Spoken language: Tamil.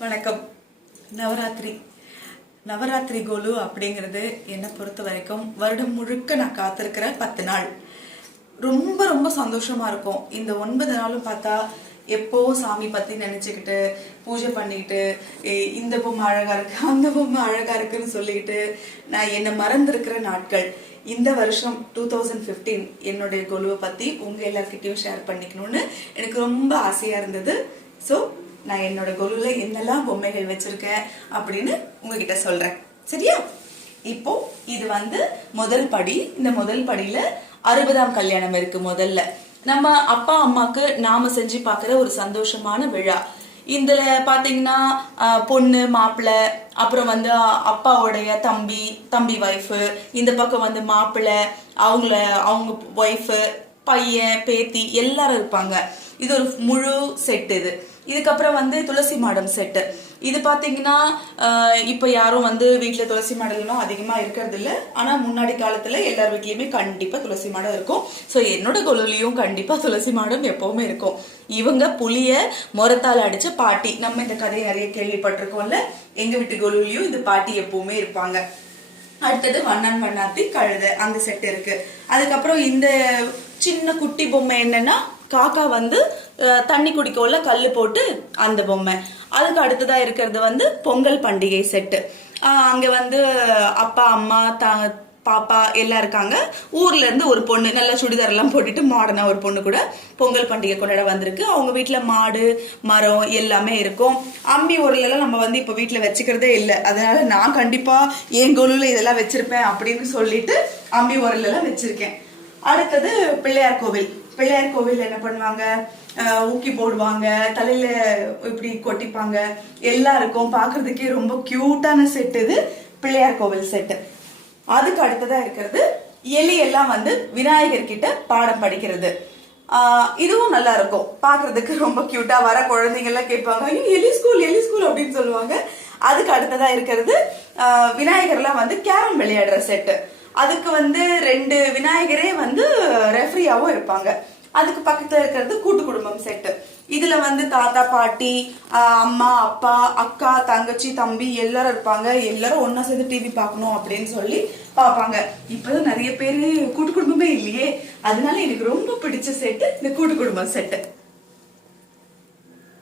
வணக்கம். நவராத்திரி நவராத்திரி கோலு அப்படிங்கிறது என்னை பொறுத்த வரைக்கும் வருடம் முழுக்க நான் காத்திருக்கிற 10 நாள். ரொம்ப ரொம்ப சந்தோஷமா இருக்கும். இந்த 9 நாளும் பார்த்தா எப்போவும் சாமி பத்தி நினைச்சுக்கிட்டு பூஜை பண்ணிக்கிட்டு இந்த பொம்மை அழகா இருக்கு அந்த பொம்மை அழகா இருக்குன்னு சொல்லிட்டு நான் என்னை மறந்திருக்கிற நாட்கள். இந்த வருஷம் 2015 என்னுடைய கொலுவை பத்தி உங்க எல்லார்கிட்டையும் ஷேர் பண்ணிக்கணும்னு எனக்கு ரொம்ப ஆசையா இருந்தது. ஸோ நான் என்னோட கொலுல என்னெல்லாம் பொம்மைகள் வச்சிருக்கேன் அப்படின்னு உங்ககிட்ட சொல்றேன். சரியா? இப்போ இது முதல் படி. இந்த முதல் படியில 60ஆம் கல்யாணம் இருக்கு. முதல்ல நம்ம அப்பா அம்மாக்கு நாம செஞ்சு பாக்குற ஒரு சந்தோஷமான விழா. இதுல பாத்தீங்கன்னா பொண்ணு மாப்பிள்ளை, அப்புறம் அப்பாவுடைய தம்பி ஒய்ஃபு, இந்த பக்கம் மாப்பிள்ளை அவங்க ஒய்ஃபு, பையன் பேத்தி எல்லாரும் இருப்பாங்க. இது ஒரு முழு செட். இதுக்கப்புறம் துளசி மாடம் செட்டு. இது பாத்தீங்கன்னா இப்ப யாரும் வீட்டுல துளசி மாடலும் அதிகமா இருக்கிறது இல்ல. ஆனா முன்னாடி காலத்துல எல்லார் வீட்லயுமே கண்டிப்பா துளசி மாடம் இருக்கும். சோ என்னோட கொலுலையும் கண்டிப்பா துளசி மாடம் எப்பவுமே இருக்கும். இவங்க புளிய முரத்தால் அடிச்ச பாட்டி. நம்ம இந்த கதையை நிறைய கேள்விப்பட்டிருக்கோம்ல. எங்க வீட்டு கொலுலையும் இந்த பாட்டி எப்பவுமே இருப்பாங்க. அடுத்தது வண்ணான் வண்ணாத்தி கழுதை, அந்த செட் இருக்கு. அதுக்கப்புறம் இந்த சின்ன குட்டி பொம்மை என்னன்னா காக்கா தண்ணி குடிக்கோல கல்லு போட்டு அந்த பொம்மை. அதுக்கு அடுத்ததா இருக்கிறது பொங்கல் பண்டிகை செட்டு. அங்க அப்பா அம்மா பாப்பா எல்லாம் இருக்காங்க. ஊர்ல இருந்து ஒரு பொண்ணு நல்ல சுடிதார் எல்லாம் போட்டுட்டு மாடர்னா ஒரு பொண்ணு கூட பொங்கல் பண்டிகை கொண்டாட வந்திருக்கு. அவங்க வீட்டுல மாடு மரம் எல்லாமே இருக்கும். அம்பி உரலெல்லாம் நம்ம இப்ப வீட்டுல வச்சுக்கிறதே இல்லை. அதனால நான் கண்டிப்பா என் கொலுல இதெல்லாம் வச்சிருப்பேன் அப்படின்னு சொல்லிட்டு அம்பி உரல் எல்லாம் வச்சிருக்கேன். அடுத்தது பிள்ளையார் கோவில். பிள்ளையார் கோவில் என்ன பண்ணுவாங்க, ஊக்கி போடுவாங்க, தலையில இப்படி கொட்டிப்பாங்க. எல்லாருக்கும் பாக்குறதுக்கே ரொம்ப கியூட்டான செட் இது பிள்ளையார் கோவில் செட்டு. அதுக்கு அடுத்ததா இருக்கிறது எலி எல்லாம் விநாயகர் கிட்ட பாடம் படிக்கிறது. இதுவும் நல்லா இருக்கும். பாக்குறதுக்கு ரொம்ப கியூட்டா. வர குழந்தைங்க எல்லாம் கேட்பாங்க, எலி ஸ்கூல் அப்படின்னு சொல்லுவாங்க. அதுக்கு அடுத்ததா இருக்கிறது விநாயகர் எல்லாம் கேரம் விளையாடுற செட்டு. அதுக்கு 2 விநாயகரே ரெஃப்ரியாவும் இருப்பாங்க. அதுக்கு பக்கத்துல இருக்கிறது கூட்டு குடும்பம் செட்டு. இதுல தாத்தா பாட்டி அம்மா அப்பா அக்கா தங்கச்சி தம்பி எல்லாரும் இருப்பாங்க. எல்லாரும் ஒன்னா சேர்ந்து டிவி பார்க்கணும் அப்படின்னு சொல்லி பாப்பாங்க. இப்பதான் நிறைய பேரு கூட்டு குடும்பமே இல்லையே. அதனால எனக்கு ரொம்ப பிடிச்ச செட்டு இந்த கூட்டு குடும்பம் செட்டு.